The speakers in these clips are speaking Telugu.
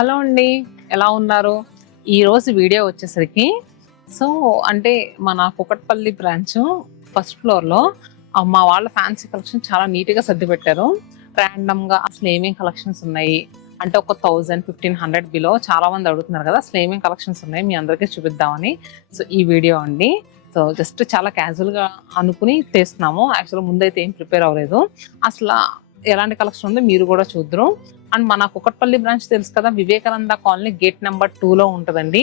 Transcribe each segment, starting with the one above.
హలో అండి, ఎలా ఉన్నారు? ఈరోజు వీడియో వచ్చేసరికి అంటే మన కుకట్పల్లి బ్రాంచ్ ఫస్ట్ ఫ్లోర్లో మా వాళ్ళ ఫ్యాన్సీ కలెక్షన్ చాలా నీట్గా సర్ది పెట్టారు. ర్యాండమ్గా అసలు ఏమేమి కలెక్షన్స్ ఉన్నాయి అంటే ఒక 1000-1500 బిలో చాలా మంది అడుగుతున్నారు కదా, అసలు ఏమేమి కలెక్షన్స్ ఉన్నాయి మీ అందరికీ చూపిద్దామని ఈ వీడియో అండి. జస్ట్ చాలా క్యాజువల్గా అనుకుని తీస్తున్నాము. యాక్చువల్గా ముందైతే ఏం ప్రిపేర్ అవ్వలేదు. అసలు ఎలాంటి కలెక్షన్ ఉందో మీరు కూడా చూద్దరు. అండ్ మన కుకట్పల్లి బ్రాంచ్ తెలుసు కదా, వివేకానంద కాలనీ గేట్ నెంబర్ 2లో ఉంటుందండి.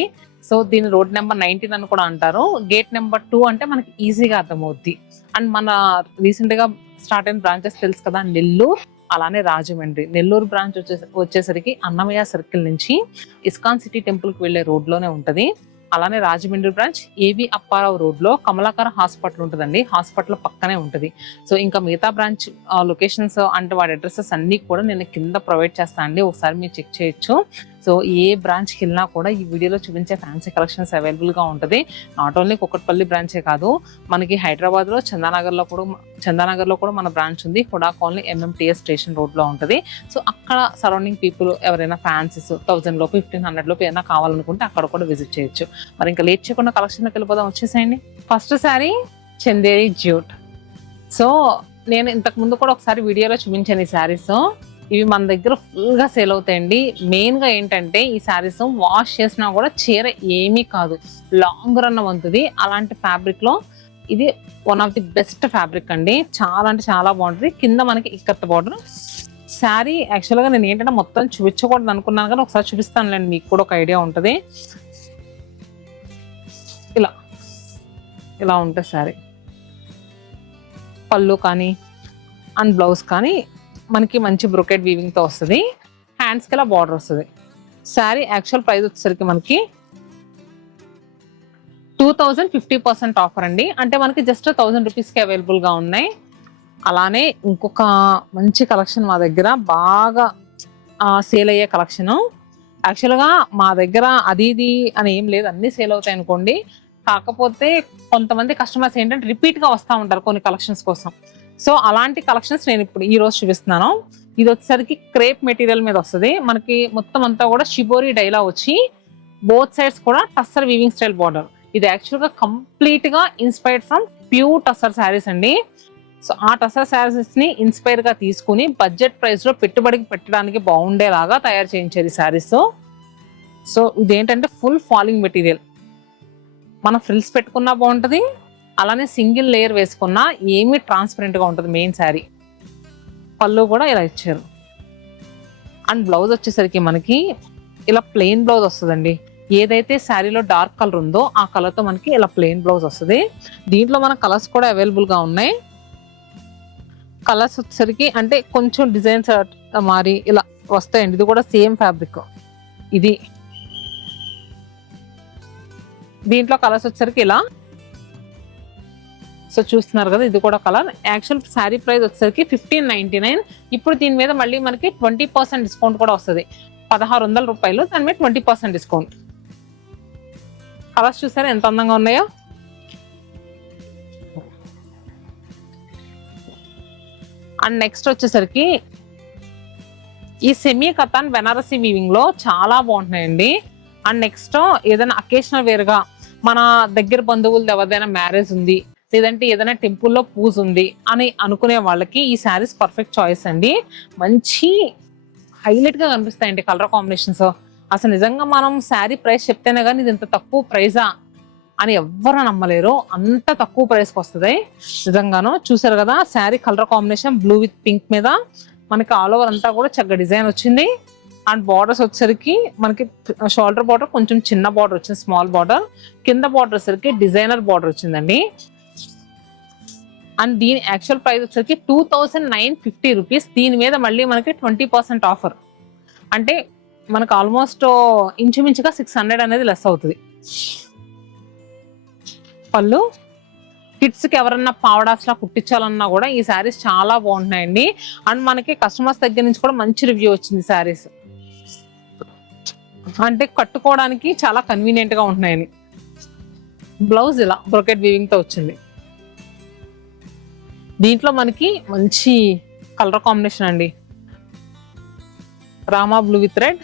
దీని రోడ్ నెంబర్ 19 అని కూడా అంటారు. గేట్ నెంబర్ 2 అంటే మనకి ఈజీగా అర్థమవుద్ది. అండ్ మన రీసెంట్ గా స్టార్ట్ అయిన బ్రాంచెస్ తెలుసు కదా, నెల్లూరు అలానే రాజమండ్రి. నెల్లూరు బ్రాంచ్ వచ్చేసరికి అన్నమయ్య సర్కిల్ నుంచి ఇస్కాన్ సిటీ టెంపుల్ కి వెళ్లే రోడ్ లోనే ఉంటది. అలానే రాజమండ్రి బ్రాంచ్ ఏవి అప్పారావు రోడ్ లో కమలాకర్ హాస్పిటల్ ఉంటుందండి. హాస్పిటల్ పక్కనే ఉంటుంది. ఇంకా మిగతా బ్రాంచ్ లొకేషన్స్ అంటే వాడి అడ్రసెస్ అన్ని కూడా నేను కింద ప్రొవైడ్ చేస్తాను అండి, ఒకసారి మీరు చెక్ చేయొచ్చు. ఏ బ్రాంచ్కి వెళ్ళినా కూడా ఈ వీడియోలో చూపించే ఫ్యాన్సీ కలెక్షన్స్ అవైలబుల్గా ఉంటుంది. నాట్ ఓన్లీ కుకట్పల్లి బ్రాంచే కాదు, మనకి హైదరాబాద్లో చందానగర్లో కూడా మన బ్రాంచ్ ఉంది. హుడా కాలనీ MMTS స్టేషన్ రోడ్లో ఉంటుంది. అక్కడ సరౌండింగ్ పీపుల్ ఎవరైనా ఫ్యాన్సీస్ 1000 లోపు 1500 లోపు ఏమైనా కావాలనుకుంటే అక్కడ కూడా విజిట్ చేయొచ్చు. మరి ఇంకా లేట్ చేయకుండా కలెక్షన్కి వెళ్ళిపోదాం, వచ్చేసేయండి. First sorry Chanderi jute. నేను ఇంతకు ముందు కూడా ఒకసారి వీడియోలో చూపించాను ఈ శారీస్. ఇవి మన దగ్గర ఫుల్గా సేల్ అవుతాయండి. మెయిన్గా ఏంటంటే ఈ శారీస్ వాష్ చేసినా కూడా చీర ఏమీ కాదు, లాంగ్ రన్ అవుతుంది. అలాంటి ఫ్యాబ్రిక్లో ఇది one of the best fabric అండి. చాలా అంటే చాలా బాగుంటుంది. కింద మనకి ఇక్కత్ బార్డర్. శారీ యాక్చువల్గా నేను ఏంటంటే మొత్తం చూపించకూడదు అనుకున్నాను, కానీ ఒకసారి చూపిస్తానులేండి, మీకు కూడా ఒక ఐడియా ఉంటుంది. ఇలా ఉంటుంది శారీ. పళ్ళు కానీ అండ్ బ్లౌజ్ కానీ మనకి మంచి బ్రొకెట్ వీవింగ్తో వస్తుంది. హ్యాండ్స్కి ఇలా బార్డర్ వస్తుంది. శారీ యాక్చువల్ ప్రైస్ వచ్చేసరికి మనకి 2050% ఆఫర్ అండి. అంటే మనకి జస్ట్ 1000 రూపీస్కి అవైలబుల్గా ఉన్నాయి. అలానే ఇంకొక మంచి కలెక్షన్ మా దగ్గర బాగా సేల్ అయ్యే కలెక్షను. యాక్చువల్గా మా దగ్గర అది ఇది అని ఏం లేదు, అన్నీ సేల్ అవుతాయి అనుకోండి. కాకపోతే కొంతమంది కస్టమర్స్ ఏంటంటే రిపీట్గా వస్తూ ఉంటారు కొన్ని కలెక్షన్స్ కోసం. అలాంటి కలెక్షన్స్ నేను ఇప్పుడు ఈ రోజు చూపిస్తున్నాను. ఇది వచ్చేసరికి క్రేప్ మెటీరియల్ మీద వస్తుంది. మనకి మొత్తం అంతా కూడా షిబోరి డైలా వచ్చి బోత్ సైడ్స్ కూడా టస్సర్ వీవింగ్ స్టైల్ బార్డర్. ఇది యాక్చువల్గా కంప్లీట్గా inspired from pure tussar saris అండి. ఆ టస్సర్ శారీస్ ని ఇన్స్పైర్ గా తీసుకుని బడ్జెట్ ప్రైస్ లో పెట్టుబడికి పెట్టడానికి బాగుండేలాగా తయారు చేయించేది శారీస్. ఇదేంటంటే ఫుల్ ఫాలింగ్ మెటీరియల్. మన ఫ్రిల్స్ పెట్టుకున్నా బాగుంటుంది, అలానే సింగిల్ లేయర్ వేసుకున్నా ఏమీ ట్రాన్స్పరెంట్ గా ఉంటుంది. మెయిన్ శారీ పళ్ళు కూడా ఇలా ఇచ్చారు. అండ్ బ్లౌజ్ వచ్చేసరికి మనకి ఇలా ప్లెయిన్ బ్లౌజ్ వస్తుందండి. ఏదైతే శారీలో డార్క్ కలర్ ఉందో ఆ కలర్ తో మనకి ఇలా ప్లెయిన్ బ్లౌజ్ వస్తుంది. దీంట్లో మన కలర్స్ కూడా అవైలబుల్ గా ఉన్నాయి. కలర్స్ వచ్చేసరికి అంటే కొంచెం డిజైన్స్ మారి ఇలా వస్తాయండి. ఇది కూడా సేమ్ ఫ్యాబ్రిక్. ఇది దీంట్లో కలర్స్ వచ్చేసరికి ఇలా చూస్తున్నారు కదా, ఇది కూడా కలర్. యాక్చువల్ శారీ ప్రైస్ వచ్చేసరికి 1599. ఇప్పుడు దీని మీద మళ్ళీ మనకి 20% డిస్కౌంట్ కూడా వస్తుంది. 1600 రూపాయలు, దాని మీద 20% డిస్కౌంట్. కలర్స్ చూసారా ఎంత అందంగా ఉన్నాయో. అండ్ నెక్స్ట్ వచ్చేసరికి ఈ సెమీ కతాన్ బెనారసీ వీవింగ్ లో చాలా బాగుంటున్నాయండి. అండ్ నెక్స్ట్ ఏదైనా అకేషనల్ వేర్ గా మన దగ్గర బంధువులు ఎవరిదైనా మ్యారేజ్ ఉంది, లేదంటే ఏదైనా టెంపుల్లో పూజ ఉంది అని అనుకునే వాళ్ళకి ఈ శారీస్ పర్ఫెక్ట్ చాయిస్ అండి. మంచి హైలైట్ గా కనిపిస్తాయండి కలర్ కాంబినేషన్స్. అసలు నిజంగా మనం శారీ ప్రైస్ చెప్తేనే కానీ ఇది ఇంత తక్కువ ప్రైజా అని ఎవ్వరు నమ్మలేరు. అంత తక్కువ ప్రైస్కి వస్తుంది నిజంగాను. చూసారు కదా sari colour combination blue with pink మీద మనకి ఆల్ ఓవర్ అంతా కూడా చక్కగా డిజైన్ వచ్చింది. అండ్ బార్డర్స్ వచ్చేసరికి మనకి షోల్డర్ బార్డర్ కొంచెం చిన్న బార్డర్ వచ్చింది, స్మాల్ బార్డర్. కింద బార్డర్ వచ్చేసరికి డిజైనర్ బార్డర్ వచ్చిందండి. అండ్ దీని యాక్చువల్ ప్రైస్ వచ్చేసరికి 2950 రూపీస్. దీని మీద మళ్ళీ మనకి 20% ఆఫర్. అంటే మనకు ఆల్మోస్ట్ ఇంచుమించుగా 600 అనేది లెస్ అవుతుంది. పళ్ళు కిడ్స్కి ఎవరన్నా పావడాస్లా కుట్టించాలన్నా కూడా ఈ శారీస్ చాలా బాగుంటున్నాయండి. అండ్ మనకి కస్టమర్స్ దగ్గర నుంచి కూడా మంచి రివ్యూ వచ్చింది శారీస్. అంటే కట్టుకోవడానికి చాలా కన్వీనియంట్ గా ఉంటున్నాయని. బ్లౌజ్ ఇలా బ్రొకెట్ వీవింగ్ తో వచ్చింది. దీంట్లో మనకి మంచి కలర్ కాంబినేషన్ అండి. Rama blue with red,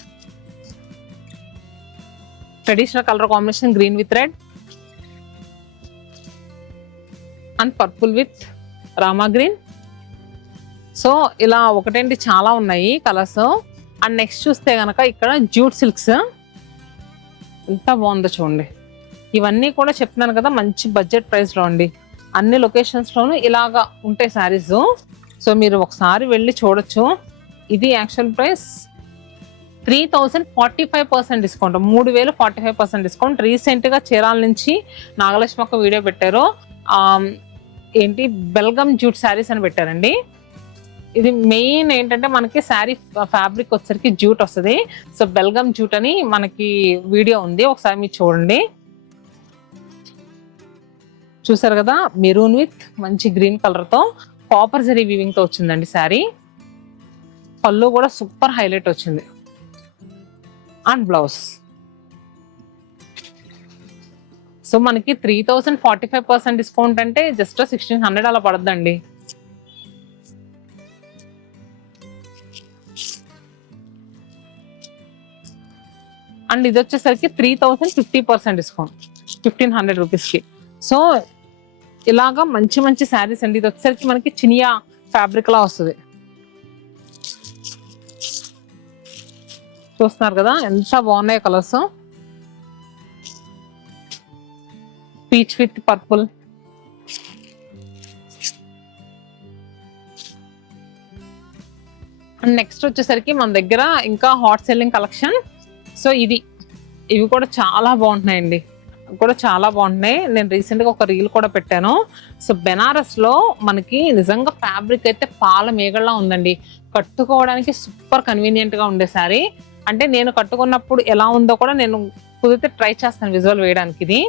traditional colour combination green with red and purple with Rama green. So ఇలా ఒకటేంటి చాలా ఉన్నాయి కలర్స్. అండ్ నెక్స్ట్ చూస్తే కనుక ఇక్కడ జూట్ సిల్క్స్ ఎంత బాగుందో చూడండి. ఇవన్నీ కూడా చెప్తున్నాను కదా మంచి బడ్జెట్ ప్రైస్లో అండి. అన్ని లొకేషన్స్లోనూ ఇలాగా ఉంటాయి శారీస్. సో మీరు ఒకసారి వెళ్ళి చూడొచ్చు. ఇది యాక్చువల్ ప్రైస్ 3000 45% డిస్కౌంట్, 3000 45% డిస్కౌంట్. రీసెంట్గా చీరాల నుంచి నాగలక్ష్మి ఒక వీడియో పెట్టారు. ఏంటి బెల్గమ్ జూట్ శారీస్ అని పెట్టారండి. ఇది మెయిన్ ఏంటంటే మనకి శారీ ఫ్యాబ్రిక్ వచ్చేసరికి జూట్ వస్తుంది. సో బెల్గమ్ జూట్ అని మనకి వీడియో ఉంది, ఒకసారి మీరు చూడండి. చూసారు కదా, మెరూన్ విత్ మంచి గ్రీన్ కలర్తో కాపర్ జరీ వీవింగ్తో వచ్చిందండి శారీ. పళ్ళు కూడా సూపర్ హైలైట్ వచ్చింది. And blouse. సో మనకి 3000 45% డిస్కౌంట్ అంటే జస్ట్ 1600 అలా పడద్దండి. అండ్ ఇది వచ్చేసరికి 3000 50% డిస్కౌంట్ 1500 రూపీస్కి. సో ఇలాగా మంచి మంచి శారీస్ అండి. ఇది వచ్చేసరికి మనకి చినియా ఫ్యాబ్రిక్ లా వస్తుంది. చూస్తున్నారు కదా ఎంత బాగున్నాయి colours. Peach with purple, and next వచ్చేసరికి మన దగ్గర ఇంకా హాట్ సెల్లింగ్ కలెక్షన్. సో ఇవి కూడా చాలా బాగుంటున్నాయండి, కూడా చాలా బాగుంటున్నాయి. నేను రీసెంట్గా ఒక రీల్ కూడా పెట్టాను. సో బెనారస్లో మనకి నిజంగా ఫ్యాబ్రిక్ అయితే పాల మేగల్లా ఉందండి. కట్టుకోవడానికి సూపర్ కన్వీనియంట్గా ఉండే శారీ. అంటే నేను కట్టుకున్నప్పుడు ఎలా ఉందో కూడా నేను కుదిరితే ట్రై చేస్తాను విజువల్ వేయడానికి. ఇది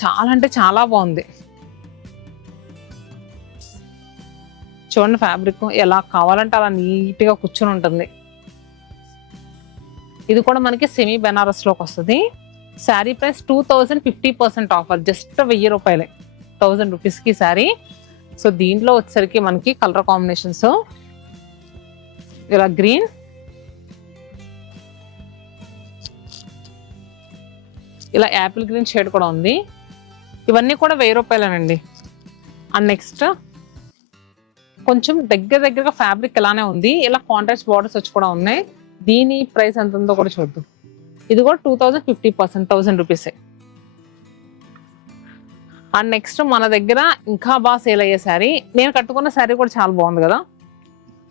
చాలా అంటే చాలా బాగుంది. చూడండి ఫ్యాబ్రిక్ ఎలా కావాలంటే అలా నీట్గా కూర్చొని ఉంటుంది. ఇది కూడా మనకి సెమీ బెనారస్లోకి వస్తుంది. శారీ ప్రైస్ 2000 50% ఆఫర్, జస్ట్ 1000 రూపాయలే, 1000 రూపీస్కి శారీ. సో దీంట్లో వచ్చేసరికి మనకి కలర్ కాంబినేషన్స్ ఇలా గ్రీన్, ఇలా యాపిల్ గ్రీన్ షేడ్ కూడా ఉంది. ఇవన్నీ కూడా 1000 రూపాయలేనండి. అండ్ నెక్స్ట్ కొంచెం దగ్గరగా ఫ్యాబ్రిక్ ఇలానే ఉంది. ఇలా కాంట్రాస్ట్ బార్డర్స్ వచ్చి కూడా ఉన్నాయి. దీని ప్రైస్ ఎంత ఉందో కూడా చూద్దాం. ఇది కూడా 2000 50% 1000 రూపీసే. అండ్ నెక్స్ట్ మన దగ్గర ఇంకా బాగా సేల్ అయ్యే శారీ, నేను కట్టుకున్న శారీ కూడా చాలా బాగుంది కదా.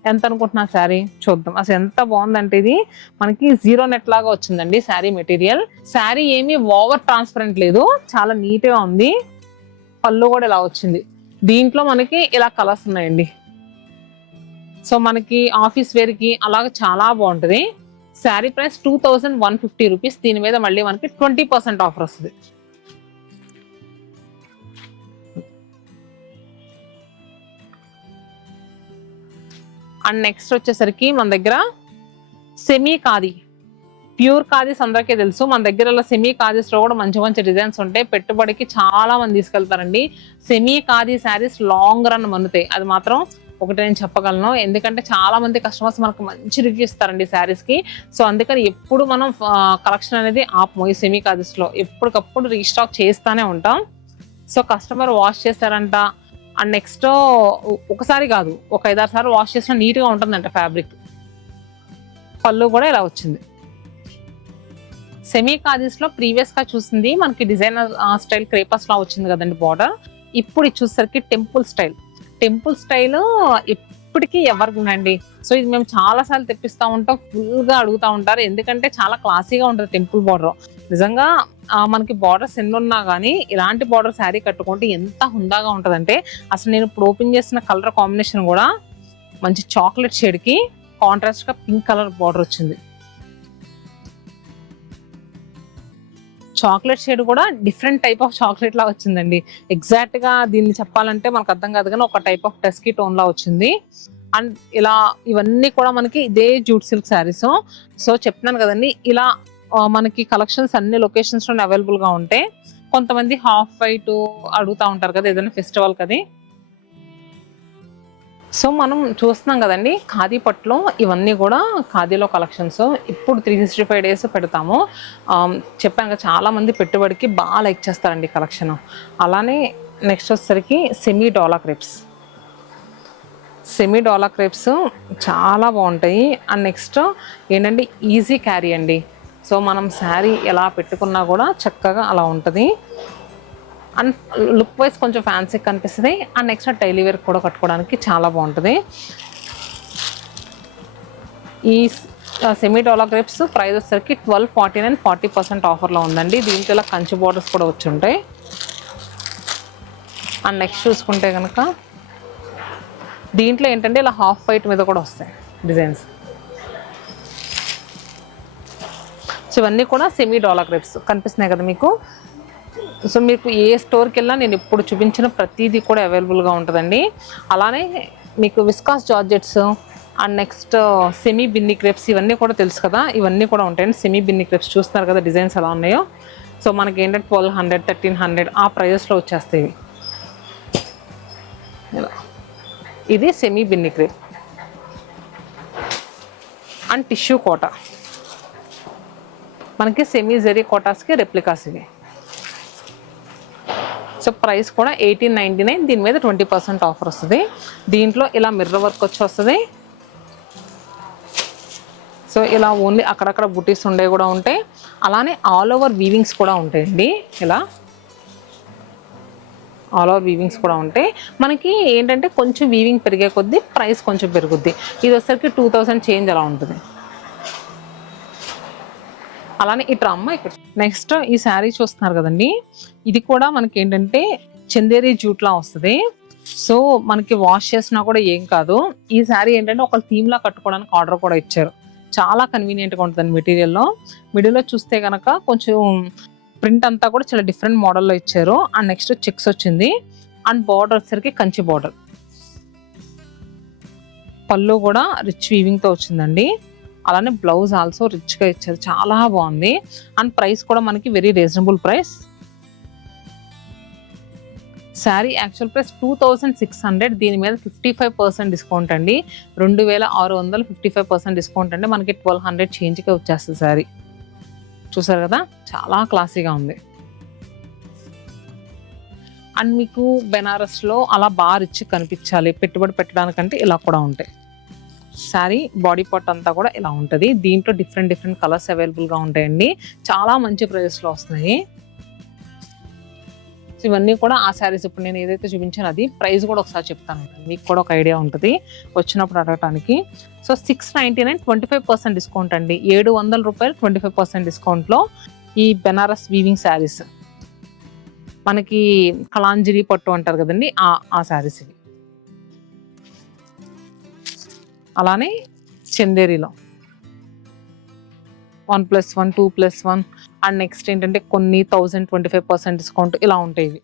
ఎంత అనుకుంటున్నా శారీ చూద్దాం. అసలు ఎంత బాగుందంటే ఇది మనకి జీరో నెట్ లాగా వచ్చిందండి శారీ మెటీరియల్. శారీ ఏమీ ఓవర్ ట్రాన్స్పరెంట్ లేదు, చాలా నీట్గా ఉంది. పళ్ళు కూడా ఇలా వచ్చింది. దీంట్లో మనకి ఇలా కలర్స్ ఉన్నాయండి. సో మనకి ఆఫీస్ వేర్కి అలాగే చాలా బాగుంటుంది. Sari price 2150 rupees. దీని మీద మళ్ళీ మనకి 20% ఆఫర్ వస్తుంది. అండ్ నెక్స్ట్ వచ్చేసరికి మన దగ్గర సెమీ ఖాదీ, ప్యూర్ ఖాదీస్ అందరికీ తెలుసు. మన దగ్గర సెమీ ఖాదీస్లో కూడా మంచి మంచి డిజైన్స్ ఉంటాయి. పెట్టుబడికి చాలా మంది తీసుకెళ్తారండి. Semi khadi saris long run మన్నుతాయి, అది మాత్రం ఒకటి నేను చెప్పగలను. ఎందుకంటే చాలా మంది కస్టమర్స్ మనకు మంచి రివ్యూ ఇస్తారండి శారీస్కి. సో అందుకని ఎప్పుడు మనం కలెక్షన్ అనేది ఆపము. ఈ సెమీ ఖాదీస్లో ఎప్పటికప్పుడు రీస్టాక్ చేస్తూనే ఉంటాం. సో కస్టమర్ వాష్ చేస్తారంట. అండ్ నెక్స్ట్ ఒకసారి కాదు, ఒక 5-6 సార్లు వాష్ చేసినా నీట్గా ఉంటుందంట ఫ్యాబ్రిక్. పళ్ళు కూడా ఇలా వచ్చింది. సెమీ ఖాదీస్లో ప్రీవియస్గా చూసింది మనకి డిజైనర్ స్టైల్ క్రేపర్స్లా వచ్చింది కదండి బార్డర్. ఇప్పుడు ఇది చూసేసరికి టెంపుల్ స్టైల్ ఎప్పటికీ ఎవరికండి. సో ఇది మేము చాలా సార్లు తెప్పిస్తూ ఉంటాం, ఫుల్గా అడుగుతూ ఉంటారు. ఎందుకంటే చాలా క్లాసీగా ఉంటుంది టెంపుల్ బార్డర్. నిజంగా మనకి బార్డర్స్ ఎన్ని ఉన్నా కానీ ఇలాంటి బార్డర్ శారీ కట్టుకుంటే ఎంత హుందాగా ఉంటుందంటే, అసలు నేను ఇప్పుడు ఓపెన్ చేసిన కలర్ కాంబినేషన్ కూడా మంచి చాక్లెట్ షేడ్కి కాంట్రాస్ట్గా పింక్ కలర్ బార్డర్ వచ్చింది. చాక్లెట్ షేడ్ కూడా డిఫరెంట్ టైప్ ఆఫ్ చాక్లెట్ లా వచ్చిందండి. ఎగ్జాక్ట్ గా దీన్ని చెప్పాలంటే మనకు అర్థం కాదు, కానీ ఒక టైప్ ఆఫ్ టస్కీ టోన్ లా వచ్చింది. అండ్ ఇలా ఇవన్నీ కూడా మనకి ఇదే జూట్ సిల్క్ శారీస్. సో చెప్తున్నాను కదండి, ఇలా మనకి కలెక్షన్స్ అన్ని లొకేషన్స్ లో అవైలబుల్ గా ఉంటాయి. కొంతమంది హాఫ్ వైట్ అడుగుతా ఉంటారు కదా ఏదైనా ఫెస్టివల్ కది. సో మనం చూస్తున్నాం కదండి ఖాదీ పట్టులో ఇవన్నీ కూడా ఖాదీలో కలెక్షన్స్. ఇప్పుడు 365 డేస్ పెడతాము. చెప్పాను కదా చాలామంది పెట్టుబడికి బాగా లైక్ చేస్తారండి కలెక్షన్. అలానే నెక్స్ట్ వచ్చేసరికి సెమీ డోలా క్రేప్స్. సెమీ డోలా క్రేప్స్ చాలా బాగుంటాయి. అండ్ నెక్స్ట్ ఏంటంటే ఈజీ క్యారీ అండి. సో మనం శారీ ఎలా పెట్టుకున్నా కూడా చక్కగా అలా ఉంటుంది. అండ్ లుక్ వైజ్ కొంచెం ఫ్యాన్సీ కనిపిస్తుంది. అండ్ నెక్స్ట్ డైలీ వేర్ కూడా కట్టుకోవడానికి చాలా బాగుంటుంది. ఈ సెమీ డోలా క్రేప్స్ ప్రైస్ వచ్చేసరికి 1249 40% ఆఫర్లో ఉందండి. దీంట్లో ఇలా కంచి బోర్డర్స్ కూడా వచ్చి ఉంటాయి. అండ్ నెక్స్ట్ చూసుకుంటే కనుక దీంట్లో ఏంటంటే ఇలా హాఫ్ వైట్ మీద కూడా వస్తాయి డిజైన్స్. సో ఇవన్నీ కూడా సెమీ డోలా క్రేప్స్ కనిపిస్తున్నాయి కదా మీకు. సో మీకు ఏ స్టోర్కి వెళ్ళినా నేను ఇప్పుడు చూపించిన ప్రతిదీ కూడా అవైలబుల్గా ఉంటుందండి. అలానే మీకు viscous georgettes and next semi Binny crepes ఇవన్నీ కూడా తెలుసు కదా, ఇవన్నీ కూడా ఉంటాయండి. సెమీ బిన్ని క్రేప్స్ చూస్తున్నారు కదా డిజైన్స్ ఎలా ఉన్నాయో. సో మనకి ఏంటంటే 1200 1300 ఆ ప్రైజెస్లో వచ్చేస్తాయి. ఇది semi Binny crepe and tissue Kota. మనకి సెమీ జెరీ కోటాస్కి రెప్లికాస్ ఇవి. సో ప్రైస్ కూడా 1899. దీని మీద 20% ఆఫర్ వస్తుంది. దీంట్లో ఇలా మిర్రర్ వర్క్ వచ్చి వస్తుంది. సో ఇలా ఓన్లీ అక్కడక్కడ బుటీస్ ఉండే కూడా ఉంటాయి. అలానే ఆల్ ఓవర్ వీవింగ్స్ కూడా ఉంటాయండి. ఇలా ఆల్ ఓవర్ వీవింగ్స్ కూడా ఉంటాయి. మనకి ఏంటంటే కొంచెం వీవింగ్ పెరిగే కొద్దీ ప్రైస్ కొంచెం పెరుగుద్ది. ఇది వచ్చేసరికి 2000 చేంజ్ అలా ఉంటుంది. అలానే ఇట్లా అమ్మ ఇక్కడ నెక్స్ట్ ఈ శారీ చూస్తున్నారు కదండి. ఇది కూడా మనకి ఏంటంటే చందేరి జూట్లా వస్తుంది. సో మనకి వాష్ చేసినా కూడా ఏం కాదు. ఈ శారీ ఏంటంటే ఒక థీమ్లా కట్టుకోవడానికి ఆర్డర్ కూడా ఇచ్చారు. చాలా కన్వీనియంట్గా ఉంటుంది మెటీరియల్లో. మిడిల్లో చూస్తే కనుక కొంచెం ప్రింట్ అంతా కూడా చాలా డిఫరెంట్ మోడల్లో ఇచ్చారు. అండ్ నెక్స్ట్ చెక్స్ వచ్చింది. అండ్ బార్డర్ వచ్చేసరికి కంచి బార్డర్. పళ్ళు కూడా రిచ్ వీవింగ్తో వచ్చిందండి. అలానే బ్లౌజ్ ఆల్సో రిచ్గా ఇచ్చారు, చాలా బాగుంది. అండ్ ప్రైస్ కూడా మనకి very reasonable price. Sari actual price 2600. దీని మీద 55% డిస్కౌంట్ అండి. 2600 55% డిస్కౌంట్ అంటే మనకి 1200 చేంజ్కే వచ్చేస్తుంది శారీ. చూసారు కదా చాలా క్లాసీగా ఉంది. అండ్ మీకు బెనారస్లో అలా బాగా రిచ్ కనిపించాలి పెట్టుబడి పెట్టడానికంటే ఇలా కూడా ఉంటాయి. శారీ బాడీ పార్ట్ అంతా కూడా ఇలా ఉంటుంది. దీంట్లో డిఫరెంట్ కలర్స్ అవైలబుల్గా ఉంటాయండి. చాలా మంచి ప్రైస్లో వస్తున్నాయి. సో ఇవన్నీ కూడా ఆ శారీస్ ఇప్పుడు నేను ఏదైతే చూపించానో అది ప్రైస్ కూడా ఒకసారి చెప్తాను, మీకు కూడా ఒక ఐడియా ఉంటుంది వచ్చినప్పుడు అడగటానికి. సో 699 25% డిస్కౌంట్ అండి. 700 రూపాయలు 25% డిస్కౌంట్లో ఈ బెనారస్ వీవింగ్ శారీస్. మనకి కలాంజరి పట్టు అంటారు కదండి ఆ శారీస్ ఇవి. అలానే చందేరిలో 1+1 2+1 అండ్ నెక్స్ట్ ఏంటంటే కొన్ని 1025% డిస్కౌంట్ ఇలా ఉంటాయి ఇవి.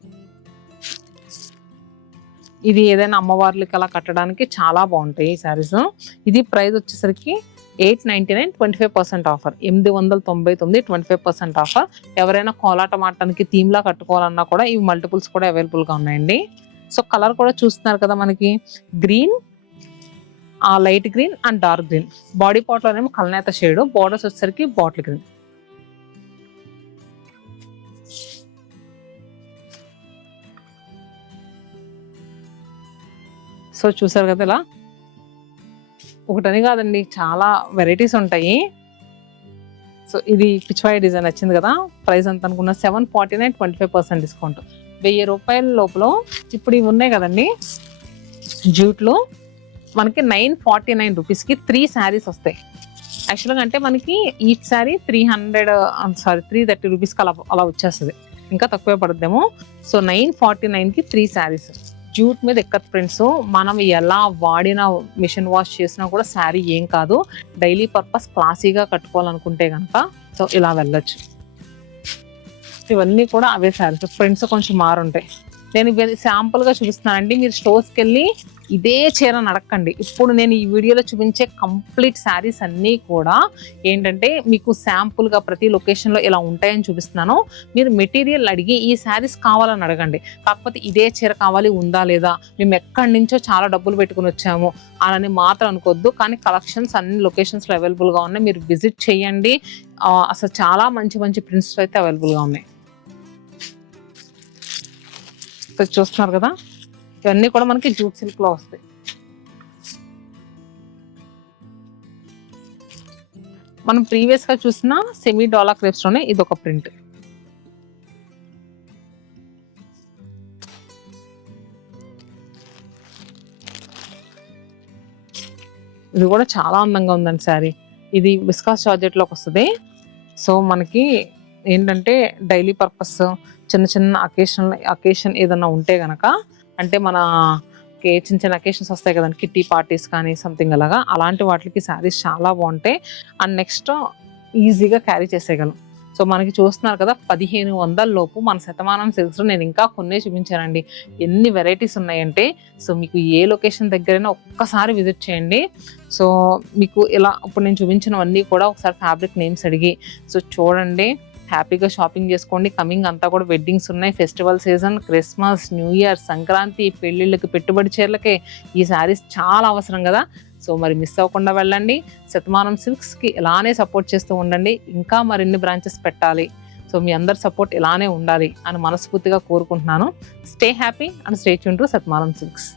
ఇది ఏదైనా అమ్మవార్లకి అలా కట్టడానికి చాలా బాగుంటాయి ఈ శారీస్. ఇది ప్రైస్ వచ్చేసరికి 899 25% ఆఫర్. 899 25% ఆఫర్. ఎవరైనా కోలాటం ఆడటానికి థీమ్లా కట్టుకోవాలన్నా కూడా ఇవి మల్టిపుల్స్ కూడా అవైలబుల్గా ఉన్నాయండి. సో కలర్ కూడా చూస్తున్నారు కదా మనకి green, light green and dark green. Body part లోనేమో కలనేత షేడ్, బోర్డర్స్ వచ్చేసరికి బాటిల్ గ్రీన్. సో చూసారు కదా ఇలా ఒకటని కాదండి చాలా వెరైటీస్ ఉంటాయి. సో ఇది పిచ్వాయి డిజైన్ వచ్చింది కదా, ప్రైస్ ఎంత అనుకున్నా 749 25% డిస్కౌంట్. 1000 రూపాయల లోపల ఇప్పుడు ఇవి ఉన్నాయి కదండి జూట్లో, మనకి 949 రూపీస్కి 3 శారీస్ వస్తాయి. యాక్చువల్గా అంటే మనకి ఈచ్ శారీ 330 రూపీస్కి అలా వచ్చేస్తుంది, ఇంకా తక్కువే పడుద్దేమో. సో 949కి 3 శారీస్. జూట్ మీద ఎక్కత్ ప్రింట్స్. మనం ఎలా వాడిన మిషన్ వాష్ చేసినా కూడా శారీ ఏం కాదు. డైలీ పర్పస్ క్లాసీగా కట్టుకోవాలనుకుంటే కనుక సో ఇలా వెళ్ళొచ్చు. ఇవన్నీ కూడా అవే శారీస్. ప్రింట్స్ కొంచెం మారుంటాయి. నేను శాంపుల్గా చూపిస్తున్నానండి. మీరు స్టోర్స్కి వెళ్ళి ఇదే చీర అడగండి. ఇప్పుడు నేను ఈ వీడియోలో చూపించే కంప్లీట్ శారీస్ అన్నీ కూడా ఏంటంటే మీకు శాంపుల్గా ప్రతి లొకేషన్లో ఇలా ఉంటాయని చూపిస్తున్నాను. మీరు మెటీరియల్ అడిగి ఈ శారీస్ కావాలని అడగండి. కాకపోతే ఇదే చీర కావాలి ఉందా లేదా, మేము ఎక్కడి నుంచో చాలా డబ్బులు పెట్టుకుని వచ్చాము అని మాత్రం అనుకోవద్దు. కానీ కలెక్షన్స్ అన్ని లొకేషన్స్లో అవైలబుల్గా ఉన్నాయి. మీరు విజిట్ చేయండి. అసలు చాలా మంచి మంచి ప్రింట్స్ అయితే అవైలబుల్గా ఉన్నాయి. చూస్తున్నారు కదా, ఇవన్నీ కూడా మనకి జూట్ సిల్క్ లో వస్తాయి. మనం ప్రీవియస్ గా చూసిన సెమీ డాలా క్రేప్స్ లోనే ఇది ఒక ప్రింట్. ఇది కూడా చాలా అందంగా ఉందండి శారీ. ఇది విస్కాస్ జార్జెట్ లోకి వస్తుంది. సో మనకి ఏంటంటే డైలీ పర్పస్ చిన్న చిన్న అకేషన్ ఏదన్నా ఉంటే గనక, అంటే మనకి చిన్న చిన్న అకేషన్స్ వస్తాయి కదండి, కిట్టి పార్టీస్ కానీ సంథింగ్ అలాగా, అలాంటి వాటికి శారీస్ చాలా బాగుంటాయి. అండ్ నెక్స్ట్ ఈజీగా క్యారీ చేసేయగలం. సో మనకి చూస్తున్నారు కదా 1500 లోపు మన శతమానం సిల్క్స్లో నేను ఇంకా కొన్ని చూపించానండి. ఎన్ని వెరైటీస్ ఉన్నాయంటే, సో మీకు ఏ లొకేషన్ దగ్గరైనా ఒక్కసారి విజిట్ చేయండి. సో మీకు ఇలా ఇప్పుడు నేను చూపించినవన్నీ కూడా ఒకసారి ఫ్యాబ్రిక్ నేమ్స్ అడిగి సో చూడండి, హ్యాపీగా షాపింగ్ చేసుకోండి. కమింగ్ అంతా కూడా వెడ్డింగ్స్ ఉన్నాయి, festival season, Christmas, new year, Sankranti, పెళ్ళిళ్ళకి, పెట్టుబడి చీరలకే ఈ శారీస్ చాలా అవసరం కదా. సో మరి మిస్ అవ్వకుండా వెళ్ళండి. శతమానం సిల్క్స్కి ఇలానే సపోర్ట్ చేస్తూ ఉండండి. ఇంకా మరిన్ని బ్రాంచెస్ పెట్టాలి. సో మీ అందరి సపోర్ట్ ఇలానే ఉండాలి అని మనస్ఫూర్తిగా కోరుకుంటున్నాను. Stay happy and stay tune to Shatamanam silks.